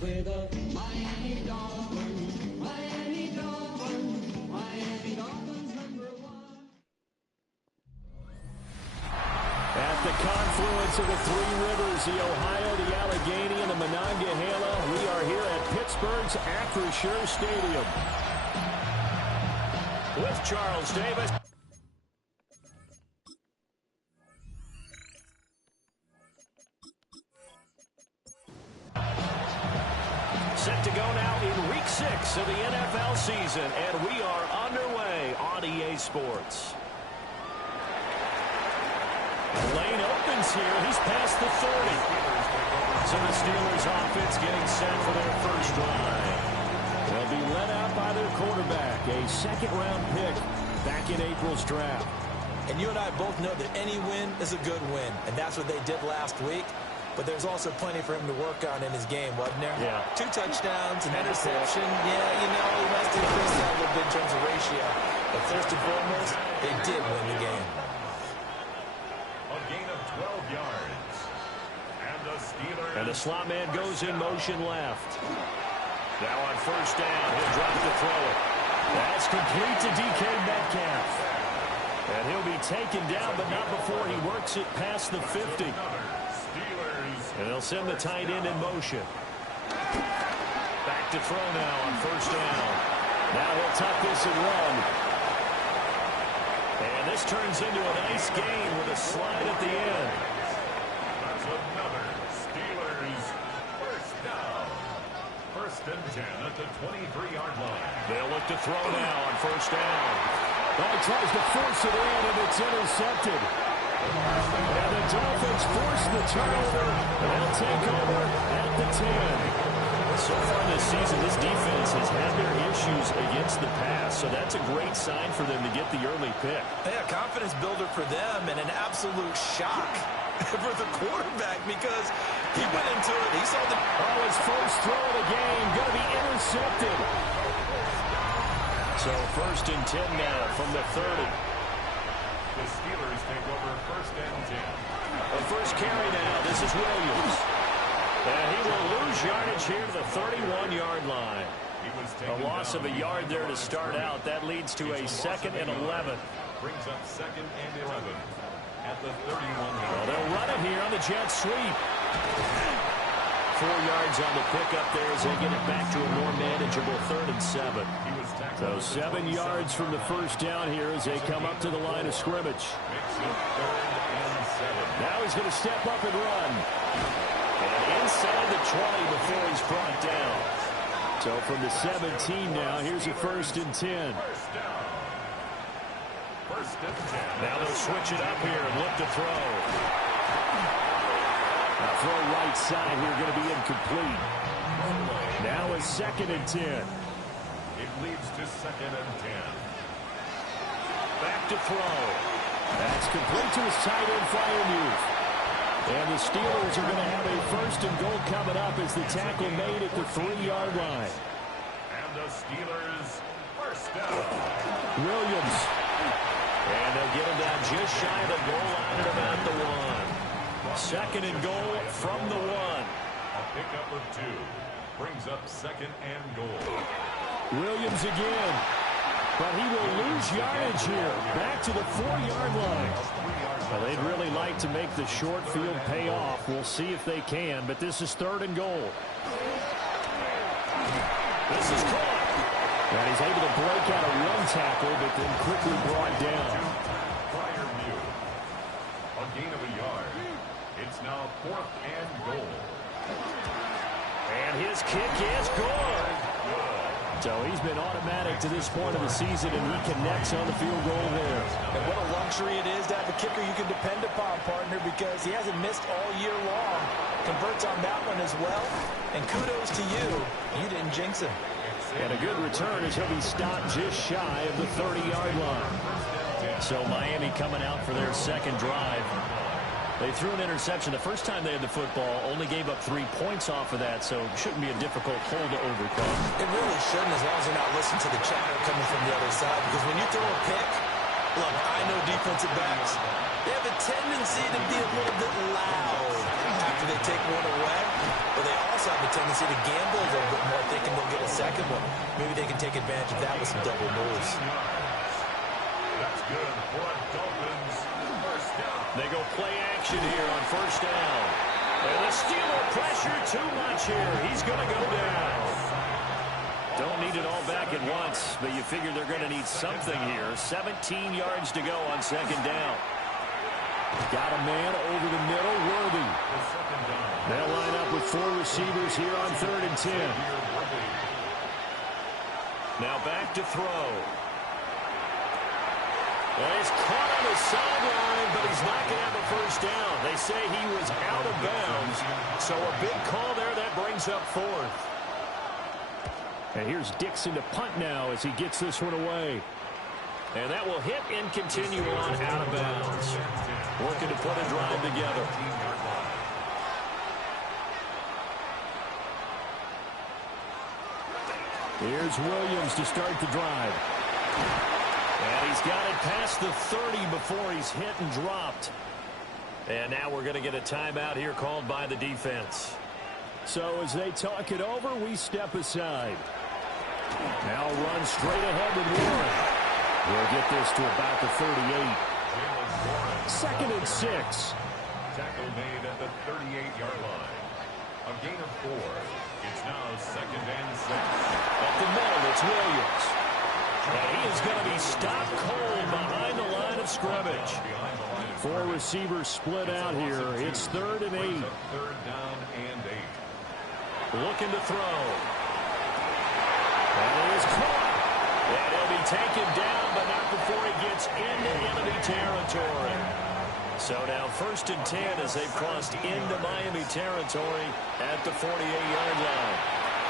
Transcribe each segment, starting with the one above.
With a Miami Dolphins, Miami Dolphins, Miami Dolphins #1. At the confluence of the three rivers, the Ohio, the Allegheny, and the Monongahela, we are here at Pittsburgh's Acrisure Stadium. With Charles Davis. Set to go now in Week 6 of the NFL season, and we are underway on EA Sports. The lane opens here. He's past the 30. So the Steelers offense getting set for their first drive. They'll be led out by their quarterback, a second-round pick back in April's draft. And you and I both know that any win is a good win, and that's what they did last week. But there's also plenty for him to work on in his game, wasn't there? Yeah. 2 touchdowns, an interception. Yeah, you know, he must increase that a little bit in terms of ratio. But first and foremost, they did win the game. A gain of 12 yards. And the Steelers. And the slot man goes in motion left. Now on first down, he'll drop to throw it. That's complete to DK Metcalf. And he'll be taken down, but not before he works it past the 50. And they'll send the tight end in motion. Back to throw now on first down. Now he'll tuck this and run. And this turns into a nice gain with a slide at the end. That's another Steelers first down. First and 10 at the 23-yard line. They'll look to throw now on first down. Oh, he tries to force it in, and it's intercepted. And the Dolphins force the turnover. They'll take over at the 10. So far this season, this defense has had their issues against the pass, so that's a great sign for them to get the early pick. Yeah, confidence builder for them and an absolute shock for the quarterback because he went into it. He saw the... Oh, his first throw of the game going to be intercepted. So first and 10 now from the 30. The Steelers take over first and 10. The first carry now. This is Williams. And he will lose yardage here to the 31-yard line. A loss of a yard there to start out. That leads to a second and 11. Brings up second and 11 at the 31-yard line. Well, they'll run it here on the jet sweep. 4 yards on the pickup there as they get it back to a more manageable 3rd and 7. So 7 yards from the first down here as they come up to the line of scrimmage. Now he's going to step up and run. And inside the 20 before he's brought down. So from the 17 now, here's a first and 10. Now they'll switch it up here and look to throw. Now throw right side here, going to be incomplete. Now a second and 10. It leads to second and 10. Back to throw. That's complete to his tight end, Freiermuth. And the Steelers are going to have a first and goal coming up as the tackle made at the 3-yard line. And the Steelers first down. Williams. And they'll get him down just shy of the goal line at about the 1. Second and goal from the 1. A pickup of 2 brings up second and goal. Williams again. But he will lose yardage here. Back to the 4-yard line. Well, they'd really like to make the short field pay off. We'll see if they can, but this is 3rd and goal. This is caught. And he's able to break out a run tackle, but then quickly brought down. Prior view. A gain of a yard. It's now 4th and goal. And his kick is good. So he's been automatic to this point of the season, and he connects on the field goal there. And what a luxury it is to have a kicker you can depend upon, partner, because he hasn't missed all year long. Converts on that one as well. And kudos to you. You didn't jinx him. And a good return as he'll be stopped just shy of the 30-yard line. So Miami coming out for their second drive. They threw an interception the first time they had the football, only gave up 3 points off of that, so it shouldn't be a difficult hole to overcome. It really shouldn't, as long as you're not listening to the chatter coming from the other side, because when you throw a pick, look, I know defensive backs, they have a tendency to be a little bit loud after they take one away, but they also have a tendency to gamble a little bit more, thinking they'll get a second one. Maybe they can take advantage of that with some double moves. That's good for a Dolphins first down. They go play action here on first down. And the Steeler pressure too much here. He's going to go down. Don't need it all back at once, but you figure they're going to need something here. 17 yards to go on second down. Got a man over the middle, Worthy. They'll line up with 4 receivers here on 3rd and 10. Now back to throw. Well, he's caught on the sideline, but he's not going to have a first down. They say he was out of bounds, so a big call there. That brings up 4th. And here's Dixon to punt now as he gets this one away. And that will hit and continue on out of bounds. Working to put a drive together. Here's Williams to start the drive. And he's got it past the 30 before he's hit and dropped. And now we're going to get a timeout here called by the defense. So as they talk it over, we step aside. Now run straight ahead with Warren. We'll get this to about the 38. 2nd and 6. Tackle made at the 38-yard line. A gain of 4. It's now 2nd and 6. Up the middle, it's Williams. And he is going to be stopped cold behind the line of scrimmage. 4 receivers split out here. It's 3rd and 8. 3rd down and 8. Looking to throw. And it is caught. And he'll be taken down, but not before he gets into enemy territory. So now 1st and 10 as they've crossed into Miami territory at the 48-yard line.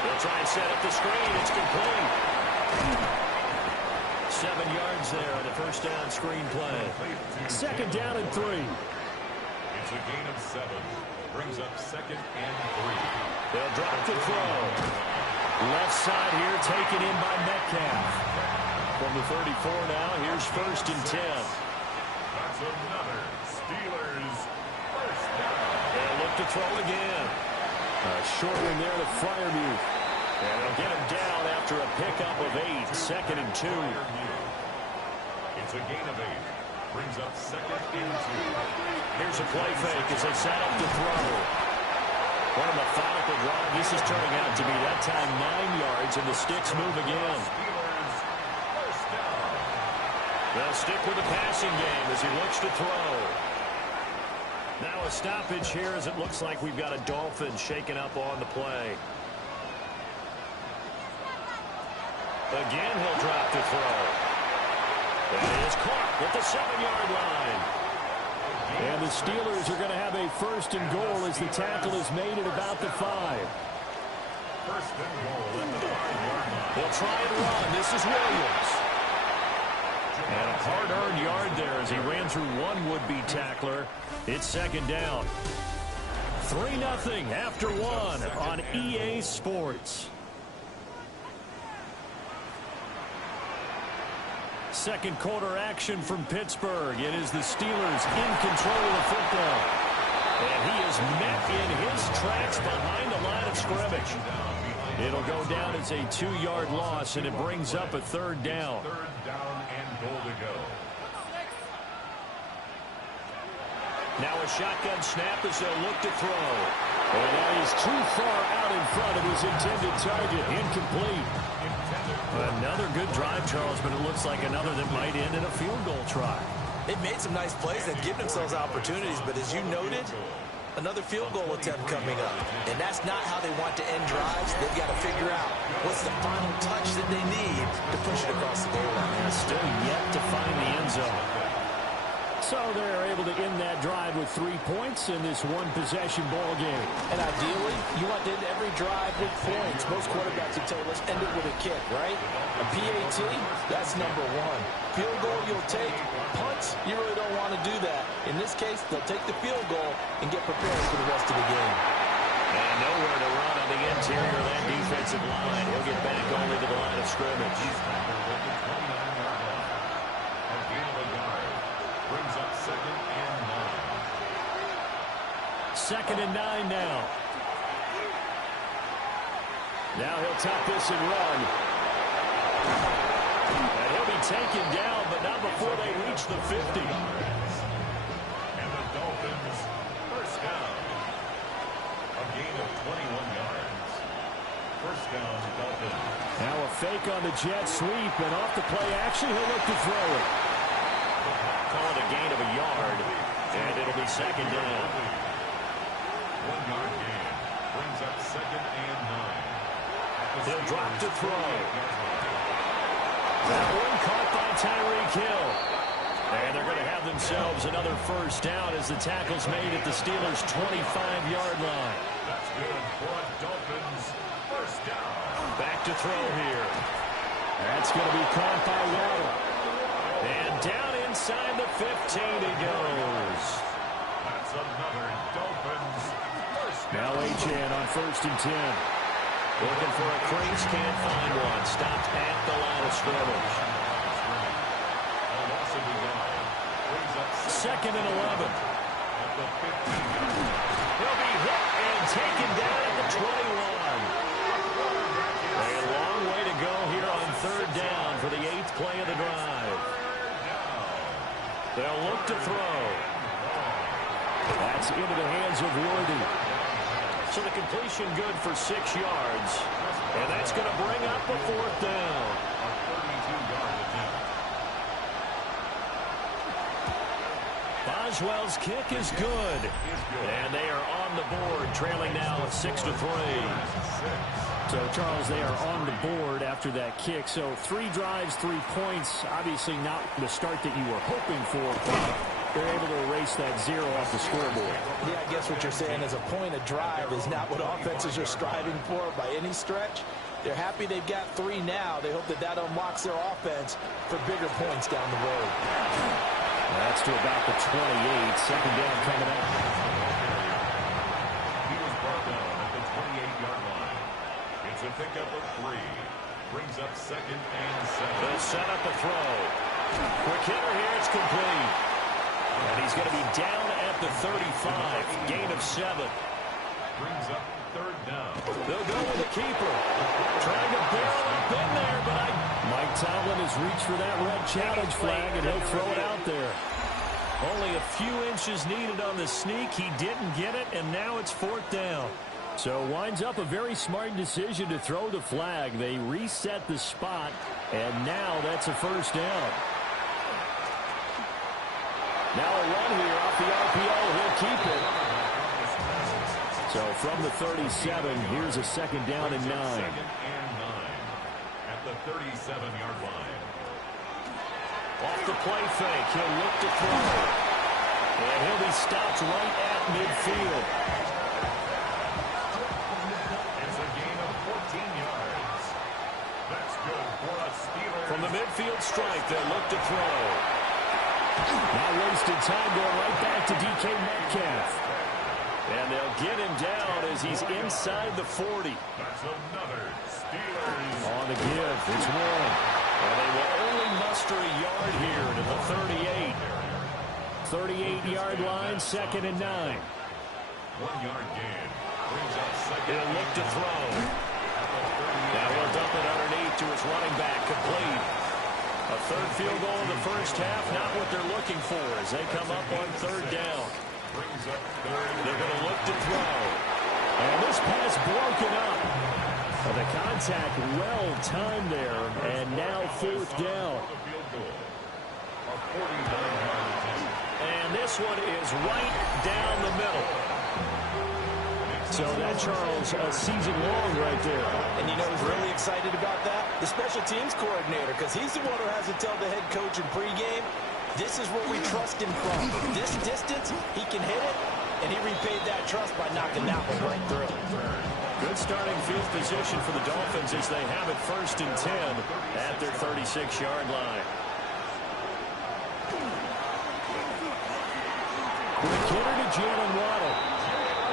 They'll try and set up the screen. It's complete. 7 yards there on the first down screen play. 2nd down and 3. It's a gain of 7. Brings up 2nd and 3. They'll drop the throw. Left side here taken in by Metcalf. From the 34 now, here's 1st and 10. That's another Steelers first down. They'll look to throw again. A short one there to Freiermuth. And they'll get him down after a pickup of 8. 2nd and 2. It's a gain of 8. Brings up 2nd and 2. Here's a play fake as they set up to throw. What a methodical drive. This is turning out to be that time 9 yards, and the sticks move again. Steelers first down. They'll stick with the passing game as he looks to throw. Now a stoppage here as it looks like we've got a Dolphin shaken up on the play. Again, he'll drop to throw. And it is caught at the 7-yard line. And the Steelers are going to have a 1st and goal as the tackle is made at about the 5. First and goal at the 5-yard line. They'll try and run. This is Williams. And a hard-earned yard there as he ran through one would-be tackler. It's 2nd down. 3-0 after 1 on EA Sports. Second quarter action from Pittsburgh. It is the Steelers in control of the football. And he is met in his tracks behind the line of scrimmage. It'll go down as a 2-yard loss, and it brings up a third down. Third down and goal to go. Now a shotgun snap as they'll look to throw. And that is too far out in front of his intended target. Incomplete. Another good drive, Charles, but it looks like another that might end in a field goal try. They've made some nice plays. They've given themselves opportunities, but as you noted, another field goal attempt coming up. And that's not how they want to end drives. They've got to figure out what's the final touch that they need to push it across the goal line. Still yet to find the end zone. So they're able to end that drive with 3 points in this one-possession ball game. And ideally, you want to end every drive with points. Most quarterbacks would tell you, let's end it with a kick, right? A PAT, that's number one. Field goal you'll take. Punts, you really don't want to do that. In this case, they'll take the field goal and get prepared for the rest of the game. And nowhere to run on the interior of that defensive line. He'll get back only to the line of scrimmage. Brings up 2nd and 9. 2nd and 9 now. Now he'll tuck this and run. And he'll be taken down, but not before they reach the 50. And the Dolphins, first down. A gain of 21 yards. First down, Dolphins. Now a fake on the jet sweep, and off the play action, he'll look to throw it. Call it a gain of a yard, and it'll be 2nd down. 1 yard gain. Brings up 2nd and 9. He'll drop to throw. That one caught by Tyreek Hill. And they're going to have themselves another first down as the tackle's made at the Steelers' 25-yard line. That's good for a Dolphins first down. Back to throw here. That's going to be caught by Waddle. And down inside the 15 he goes. That's another Dolphins first down. Now Achane on 1st and 10. Looking for a crease, can't find one. Stopped at the line of scrimmage. A loss of a yard. Brings up 2nd and 11. at the 15. He'll be hit and taken down at the 21. A long way to go here on 3rd down for the 8th play of the drive. They'll look to throw. That's into the hands of Worthy. So the completion good for 6 yards. And that's going to bring up a 4th down. A 32-yard attempt. Boswell's kick is good. And they are on the board, trailing now 6-3. So, Charles, they are on the board after that kick. So 3 drives, 3 points. Obviously not the start that you were hoping for, but they're able to erase that 0 off the scoreboard. Yeah, I guess what you're saying is a point of drive is not what offenses are striving for by any stretch. They're happy they've got 3 now. They hope that that unlocks their offense for bigger points down the road. That's to about the 28. 2nd down coming up. He was brought down at the 28-yard line. It's a pickup of 3. Brings up 2nd and 7. They'll set up a throw. Quick hitter here, it's complete. And he's going to be down at the 35. Gain of 7. Brings up 3rd down. They'll go with the keeper. Trying to barrel up in there, but Mike Tomlin has reached for that red challenge flag, and he'll throw it out there. Only a few inches needed on the sneak. He didn't get it, and now it's 4th down. So winds up a very smart decision to throw the flag. They reset the spot, and now that's a first down. Now a run here off the RPO. He'll keep it. So from the 37, here's a 2nd down and 9. 2nd and 9 at the 37-yard line. Off the play fake, he'll look to throw. And he'll be stopped right at midfield. It's a gain of 14 yards. That's good for a Steelers. From the midfield strike, they'll look to throw. Not wasted time, going right back to DK Metcalf. And they'll get him down as he's inside the 40. That's another Steelers. On the give, it's 1. And they will only muster a yard here to the 38. 38-yard line, 2nd and 9. 1-yard gain. Brings up second. He'll look to throw. Now he'll dump it underneath to his running back. Complete. A third field goal in the first half, not what they're looking for as they come up on third down. Brings up third. They're going to look to throw. And this pass broken up. The contact well timed there, and now fourth down. And this one is right down the middle. So that, Charles, a season long right there. And you know who's really excited about that? The special teams coordinator, because he's the one who has to tell the head coach in pregame, this is what we trust him from. This distance, he can hit it, and he repaid that trust by knocking that one right through. Good starting field position for the Dolphins as they have it 1st and 10 at their 36-yard line. Quick hitter to Jalen Waddle.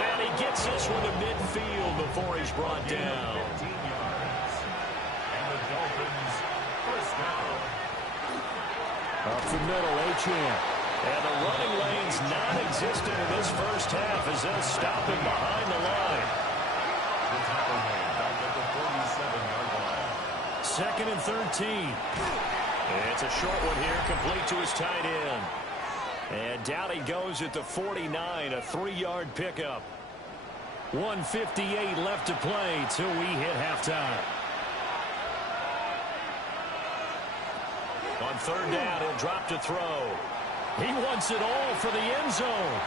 And he gets this one to midfield before he's brought down. 15 yards. And the Dolphins first down. Up the middle, Achane. And the running lane's non-existent in this first half as they'll stop him behind the line. The tackle made back at the 47-yard line. 2nd and 13. It's a short one here, complete to his tight end. And down he goes at the 49, a 3-yard pickup. 1:58 left to play till we hit halftime. On third down, he'll drop to throw. He wants it all for the end zone.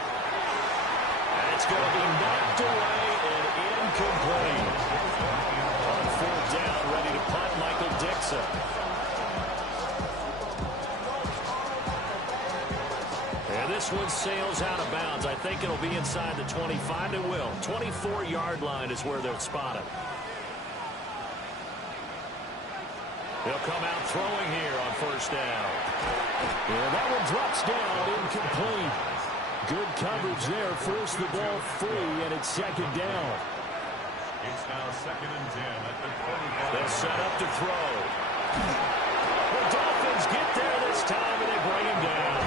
And it's going to be knocked away and incomplete. On fourth down, ready to punt, Michael Dixon. And this one sails out of bounds. I think it'll be inside the 25. It will. 24-yard line is where they'll spot it. They'll come out throwing here on first down. And that one drops down, incomplete. Good coverage there. Force the ball free, and it's 2nd down. It's now 2nd and 10 at the 25. They'll set up to throw. The Dolphins get there this time, and they bring him down.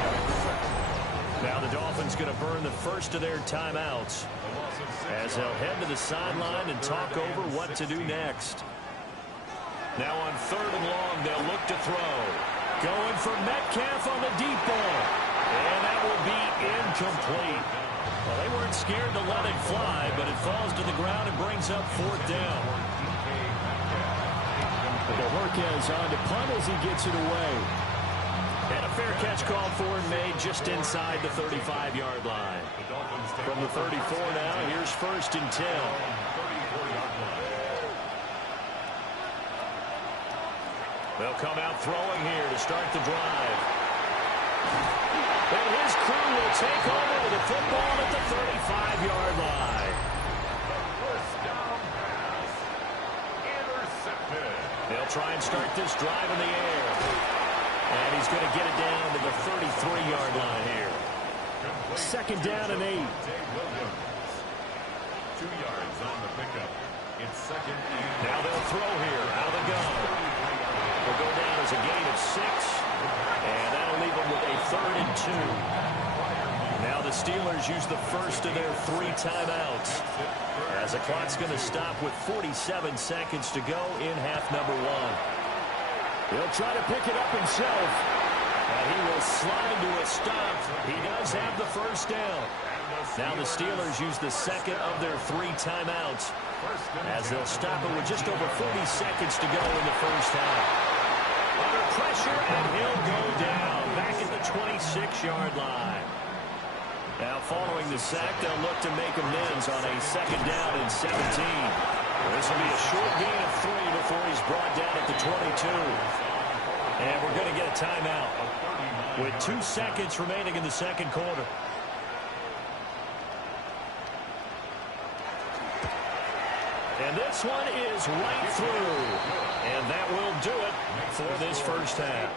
Now the Dolphins going to burn the first of their timeouts as they'll head to the sideline and talk over what to do next. Now on 3rd and long, they'll look to throw. Going for Metcalf on the deep ball. And that will be incomplete. Well, they weren't scared to let it fly, but it falls to the ground and brings up 4th down. Bojorquez on to punt as he gets it away. And a fair catch called for and made just inside the 35-yard line. From the 34 now, here's 1st and 10. They'll come out throwing here to start the drive. And his crew will take over with the football at the 35-yard line. First down pass. Intercepted. They'll try and start this drive in the air. And he's going to get it down to the 33-yard line here. 2nd down and 8. Jay Williams. 2 yards on the pickup. It's 2nd and... Now they'll throw here out of the gun. Will go down as a gain of 6. And that'll leave them with a 3rd and 2. Now the Steelers use the first of their 3 timeouts. As the clock's going to stop with 47 seconds to go in half number 1. He'll try to pick it up himself. And he will slide to a stop. He does have the first down. Now the Steelers use the second of their 3 timeouts as they'll stop it with just over 40 seconds to go in the first half. Under pressure, and he'll go down back at the 26-yard line. Now following the sack, they'll look to make amends on a 2nd down and 17. This will be a short gain of 3 before he's brought down at the 22. And we're going to get a timeout with 2 seconds remaining in the 2nd quarter. And this one is right through. And that will do it for this first half.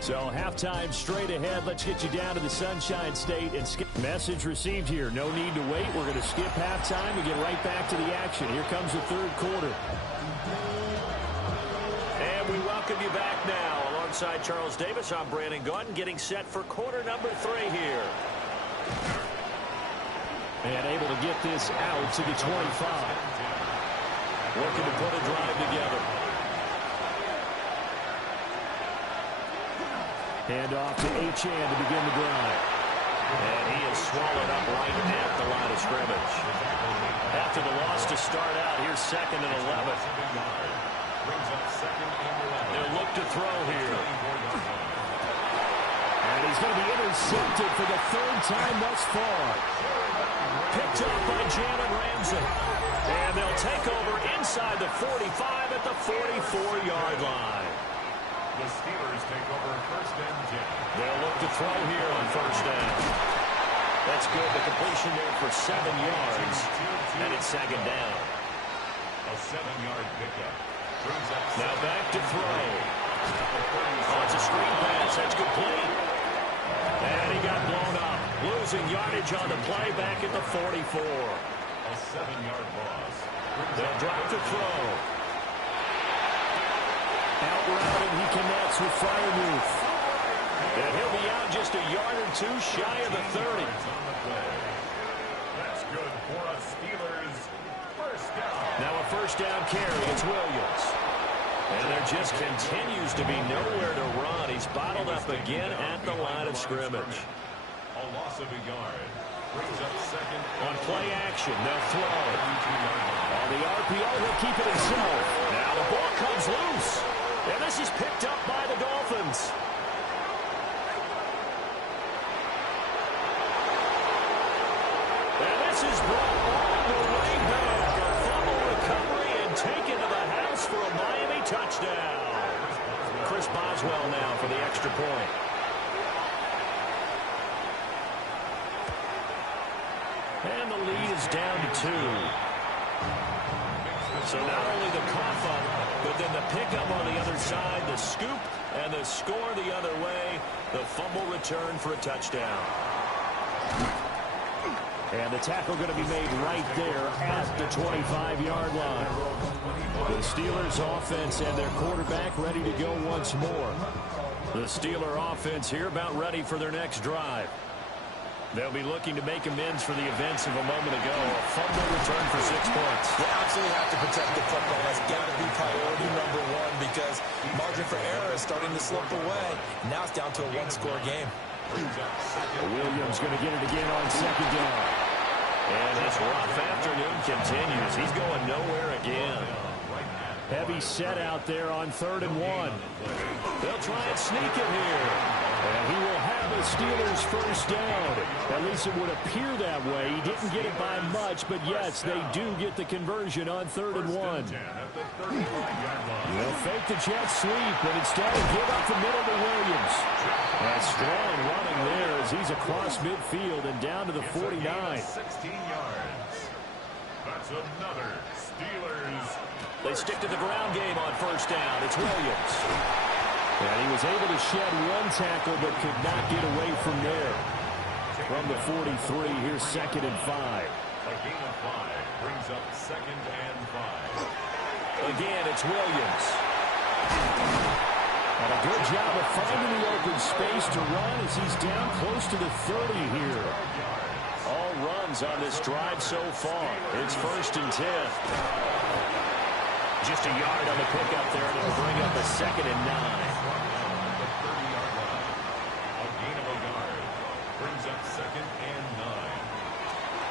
So halftime straight ahead. Let's get you down to the Sunshine State and skip. Message received here. No need to wait. We're going to skip halftime and get right back to the action. Here comes the 3rd quarter. And we welcome you back now. Alongside Charles Davis, I'm Brandon Gaudin, getting set for quarter number 3 here. And able to get this out to the 25. Looking to put a drive together. Hand off to Achane to begin the drive. And he is swallowed up right at the line of scrimmage. After the loss to start out, here's 2nd and 11. They'll look to throw here. And he's going to be intercepted for the 3rd time thus far. Picked up by Jalen Ramsey. And they'll take over inside the 45 at the 44-yard line. The Steelers take over 1st and 10. They'll look to throw here on 1st down. That's good. The completion there for 7 yards. And it's 2nd down. A 7-yard pickup. Now back to throw. Oh, it's a screen pass. That's complete. And he got blown up. Losing yardage on the play back at the 44. A 7-yard loss. They'll drop to throw. Out route, and he connects with Freiermuth. And he'll be out just a yard or two shy of the 30. That's good for a Steelers 1st down. Now a 1st down carry. It's Williams. And there just continues to be nowhere to run. He's bottled up again at the line of scrimmage. A loss of a yard. Brings up 2nd. On play action, they'll throw. On the RPO, he'll keep it himself. Now the ball comes loose. And this is picked up by the Dolphins. And this is brought all the way back. A fumble recovery and taken to the house for a Miami touchdown. Chris Boswell now for the extra point. And the lead is down to 2. So not only the cough up, but then the pickup on the other side, the scoop, and the score the other way. The fumble return for a touchdown. And the tackle going to be made right there at the 25-yard line. The Steelers offense and their quarterback ready to go once more. The Steeler offense here about ready for their next drive. They'll be looking to make amends for the events of a moment ago. A fumble return for 6 points. They absolutely have to protect the football. That's got to be priority number 1 because margin for error is starting to slip away. Now it's down to a 1-score game. Williams going to get it again on 2nd down. And this rough afternoon continues. He's going nowhere again. Heavy set out there on 3rd and 1. They'll try and sneak it here. And he will have the Steelers 1st down. At least it would appear that way. He didn't get it by much, but yes, they do get the conversion on 3rd and 1. They'll fake the jet sweep, but instead give up the middle to Williams. A strong running there as he's across midfield and down to the 49. 16 yards. That's another Steelers. They stick to the ground game on 1st down. It's Williams. And he was able to shed 1 tackle, but could not get away from there. From the 43, here's 2nd and 5. A gain of 5 brings up 2nd and 5. Again, it's Williams. And a good job of finding the open space to run as he's down close to the 30 here. All runs on this drive so far. It's 1st and 10. Just a yard on the pickup there, and it'll bring up a 2nd and 9.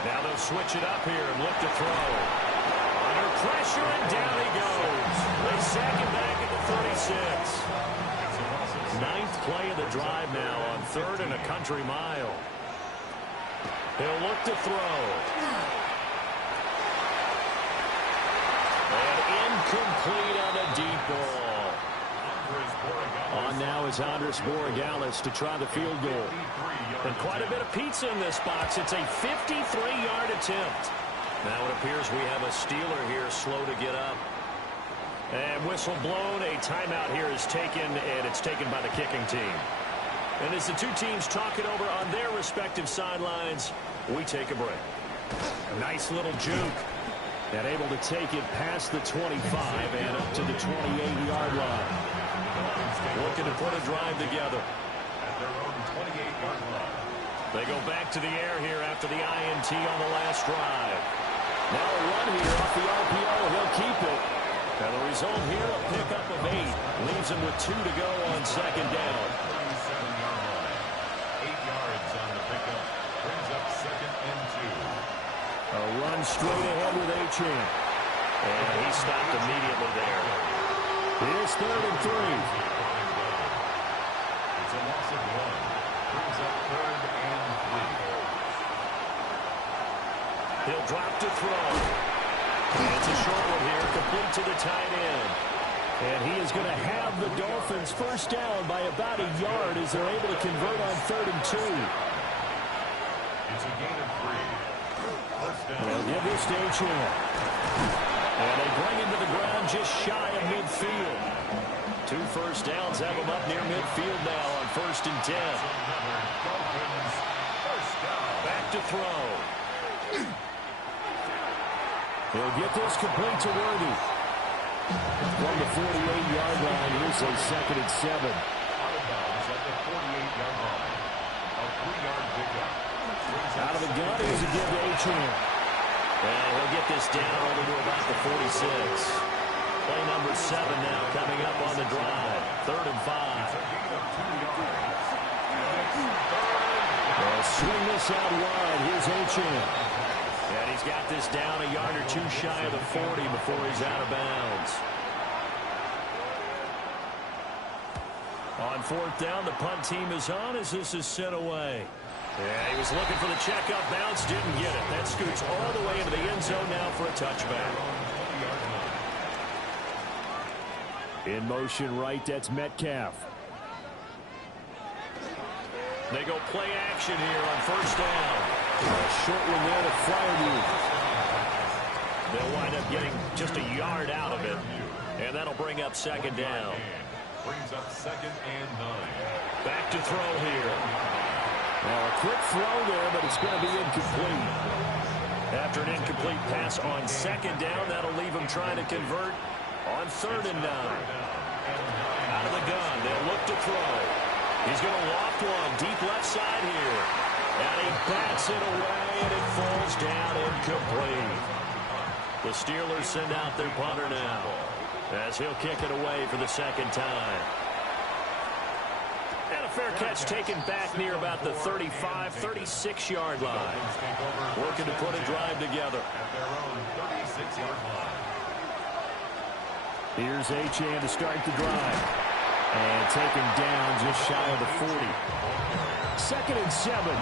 Now they'll switch it up here and look to throw. Under pressure, and down he goes. They sack him back at the 36. 9th play of the drive now on 3rd and a country mile. He'll look to throw. And incomplete on a deep ball. On now is Andres Borregales to try the field goal. And quite a bit of pizza in this box. It's a 53-yard attempt. Now it appears we have a Steeler here slow to get up. And whistle blown. A timeout here is taken, and it's taken by the kicking team. And as the two teams talk it over on their respective sidelines, we take a break. A nice little juke. And able to take it past the 25 and up to the 28-yard line. Looking to put a drive together. At their own 28-yard line. They go back to the air here after the INT on the last drive. Now a run here off the RPO. He'll keep it. And the result here, a pickup of 8. Leaves him with 2 to go on second down. 37-yard line. 8 yards on the pickup. Brings up second and 2. A run straight ahead with Achane. And he stopped immediately there. Here's third and 3. It's a loss of 1. Brings up third and 3. He'll drop to throw. It's a short one here, complete to the tight end. And he is going to have the Dolphins first down by about a yard as they're able to convert on third and 2. It's a gain of 3. First down. They'll give this to Achane. And they bring him to the ground just shy of midfield. 2 first downs have him up near midfield now on first and 10. Dolphins first down. Back to throw. He'll get this complete to Worthy. From the 48-yard line, here's a second and 7. Out of bounds at the 48-yard line. A 3-yard pickup. Out of the gun, here's a give to Achane. And he'll get this down over to about the 46. Play number 7 now coming up on the drive. Third and 5. They'll swing this out wide. Here's Achane. And he's got this down a yard or 2 shy of the 40 before he's out of bounds. On fourth down, the punt team is on as this is sent away. Yeah, he was looking for the checkup bounce, didn't get it. That scoots all the way into the end zone now for a touchback. In motion right, that's Metcalf. They go play action here on first down. A short one there to Freiermuth. They'll wind up getting just a yard out of it. And that'll bring up second down. Brings up second and 9. Back to throw here. Now a quick throw there, but it's going to be incomplete. After an incomplete pass on second down, that'll leave him trying to convert on third and 9. Out of the gun, they'll look to throw. He's going to loft one deep left side here. And he bats it away, and it falls down incomplete. The Steelers send out their punter now as he'll kick it away for the second time. And a fair catch taken back near about the 35, 36-yard line. Working to put a drive together. At their own 36-yard line. Here's Achane to start the drive. And taken down just shy of the 40. Second and 7.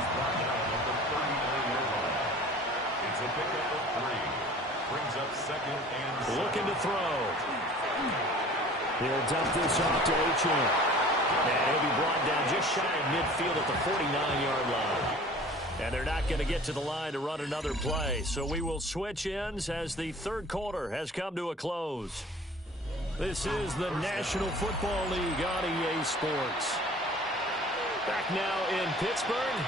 It's a pickup of 3. Brings up second and 7. Looking to throw. He'll dump this off to Achane. And he'll be brought down just shy of midfield at the 49-yard line. And they're not going to get to the line to run another play. So we will switch ends as the third quarter has come to a close. This is the National Football League on EA Sports. Back now in Pittsburgh.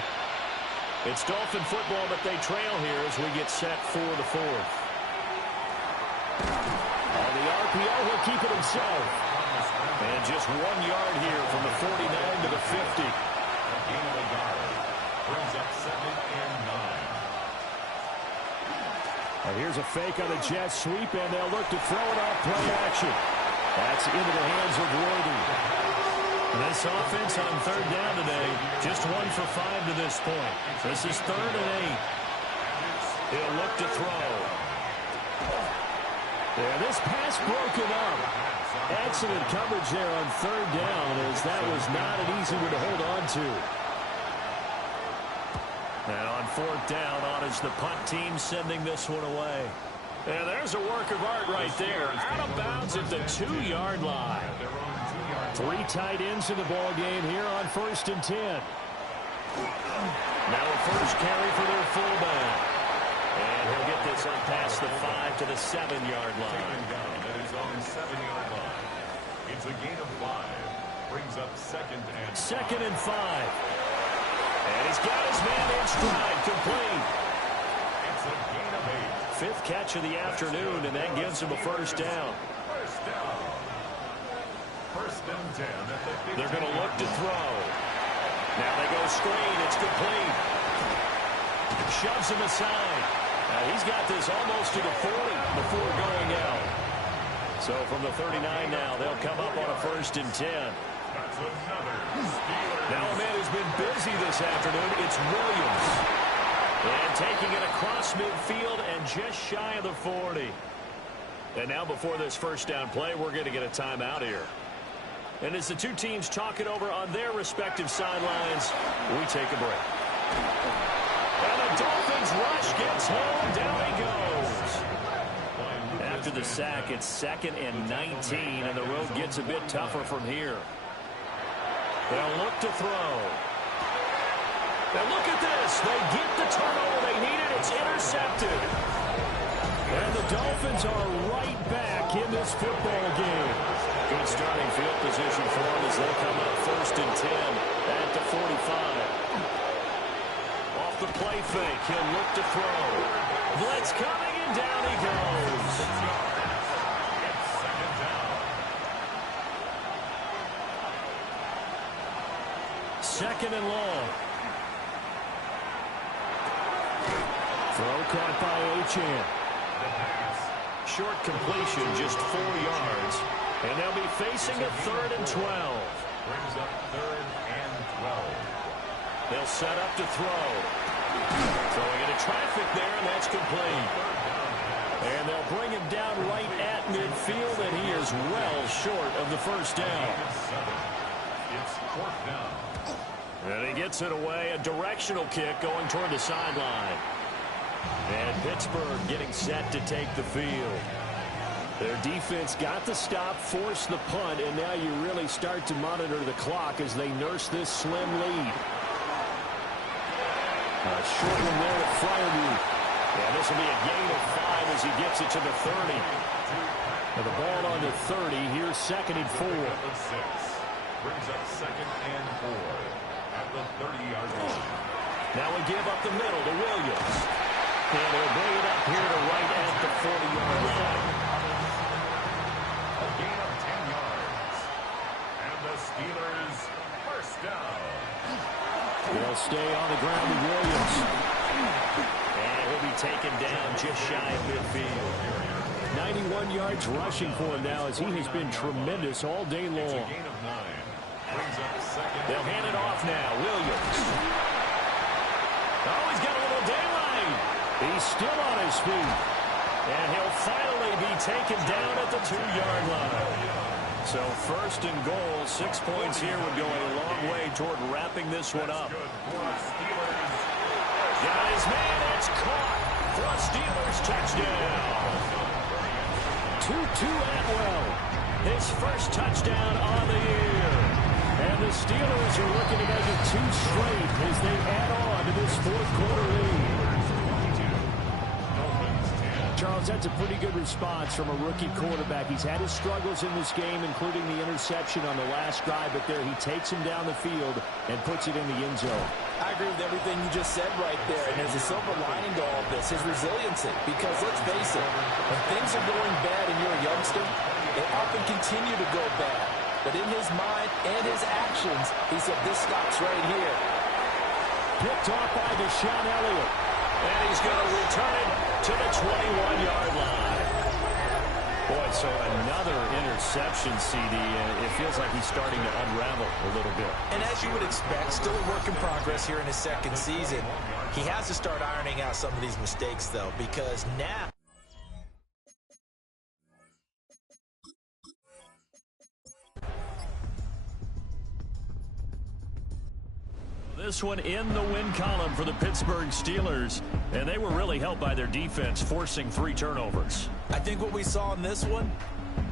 It's Dolphin football, but they trail here as we get set for the fourth. On the RPO, he'll keep it himself. And just 1 yard here from the 49 to the 50. Gain of a yard. Brings up second and 9. Now here's a fake on the jet sweep, and they'll look to throw it off play action. That's into the hands of Worthy. This offense on third down today, just 1 for 5 to this point. This is third and 8. He'll look to throw. Yeah, this pass broken up. Excellent coverage there on third down, as that was not an easy one to hold on to. And on fourth down, on is the punt team sending this one away. And there's a work of art right there. Out of bounds at the 2-yard line. 3 tight ends in the ball game here on first and 10. Now a first carry for their fullback. And he'll get this up past the 5 to the 7-yard line. Down at his own 7-yard line. It's a gain of 5. Brings up second and 5. And he's got his man in stride, complete. It's a gain of 8. 5th catch of the afternoon, and that gives him a first down. First down. First and 10 at the 15. They're going to look to throw. Now they go screen. It's complete. Shoves him aside. He's got this almost to the 40 before going out. So from the 39 now, they'll come up on a 1st and 10. That's another Steelers. Now a man who's been busy this afternoon, it's Williams. And taking it across midfield and just shy of the 40. And now before this first down play, we're going to get a timeout here. And as the two teams talk it over on their respective sidelines, we take a break. And the Dolphins rush gets home. Down he goes. After the sack, it's 2nd and 19, and the road gets a bit tougher from here. They'll look to throw. And look at this. They get the turnover they needed. It's intercepted. And the Dolphins are right back in this football game. Good starting field position for them as they come up 1st and 10 at the 45. Off the play fake, he'll look to throw. Blitz coming, and down he goes. It's 2nd down. 2nd and long. Throw caught by Achane. Short completion, just 4 yards. And they'll be facing a 3rd and 12. Brings up 3rd and 12. They'll set up to throw. Throwing into traffic there, and that's complete. And they'll bring him down right at midfield, and he is well short of the 1st down. It's 4th down. And he gets it away, a directional kick going toward the sideline. And Pittsburgh getting set to take the field. Their defense got the stop, forced the punt, and now you really start to monitor the clock as they nurse this slim lead. A short one there to Freiermuth. And this will be a gain of 5 as he gets it to the 30. Now the ball on the 30. Here's 2nd and 4. Number 6 brings up 2nd and 4 at the 30-yard line. Now we give up the middle to Williams. And they'll bring it up here to right at the 40-yard line. A gain of 10 yards. And the Steelers 1st down. They'll stay on the ground with Williams. And he'll be taken down just shy of midfield. 91 yards rushing for him now as he has been tremendous all day long. It's a gain of 9. Brings up 2nd. They'll hand it off now. Williams. Oh, he's got a little daylight. He's still on his feet. And he'll finally be taken down at the 2-yard line. So 1st and goal, 6 points here would go a long way toward wrapping this one up. Got his man, it's caught for a Steelers touchdown. Tutu Atwell, his first touchdown on the year. And the Steelers are looking to make it 2 straight as they add on to this 4th quarter lead. Charles, that's a pretty good response from a rookie quarterback. He's had his struggles in this game, including the interception on the last drive, but there he takes him down the field and puts it in the end zone. I agree with everything you just said right there, and there's a silver lining to all this, his resiliency. Because let's face it, when things are going bad and you're a youngster, they often continue to go bad. But in his mind and his actions, he said, this stops right here. Picked off by Deshaun Elliott. And he's going to return it to the 21-yard line. Boy, so another interception, CD. And it feels like he's starting to unravel a little bit. And as you would expect, still a work in progress here in his 2nd season. He has to start ironing out some of these mistakes, though, because now... This one in the win column for the Pittsburgh Steelers, and they were really helped by their defense, forcing 3 turnovers. I think what we saw in this one,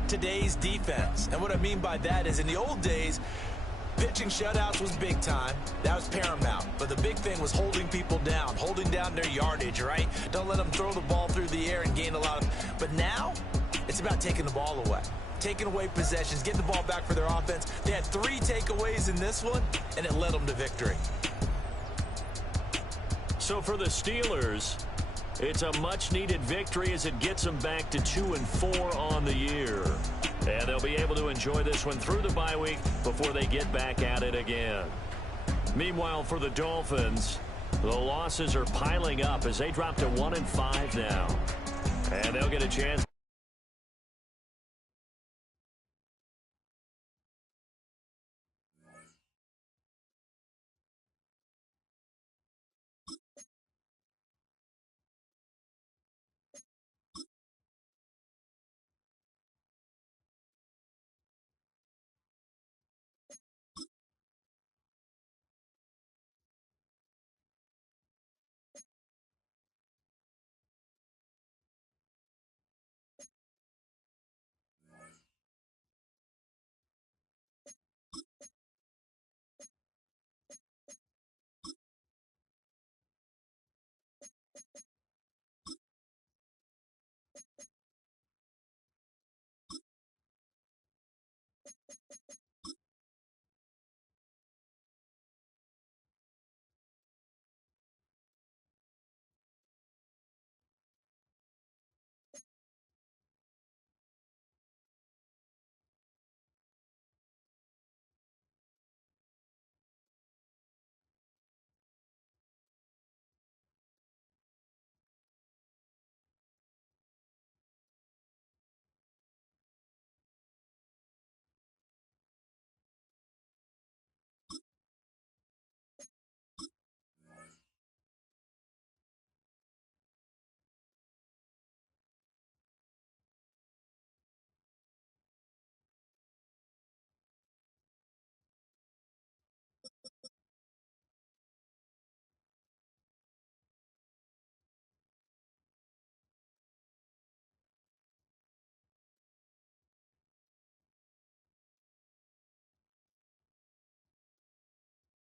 today's defense. And what I mean by that is in the old days, pitching shutouts was big time. That was paramount. But the big thing was holding people down, holding down their yardage, right? Don't let them throw the ball through the air and gain a lot of... But now, it's about taking the ball away. Taking away possessions, getting the ball back for their offense. They had 3 takeaways in this one, and it led them to victory. So for the Steelers, it's a much-needed victory as it gets them back to 2-4 on the year. And they'll be able to enjoy this one through the bye week before they get back at it again. Meanwhile, for the Dolphins, the losses are piling up as they drop to 1-5 now. And they'll get a chance.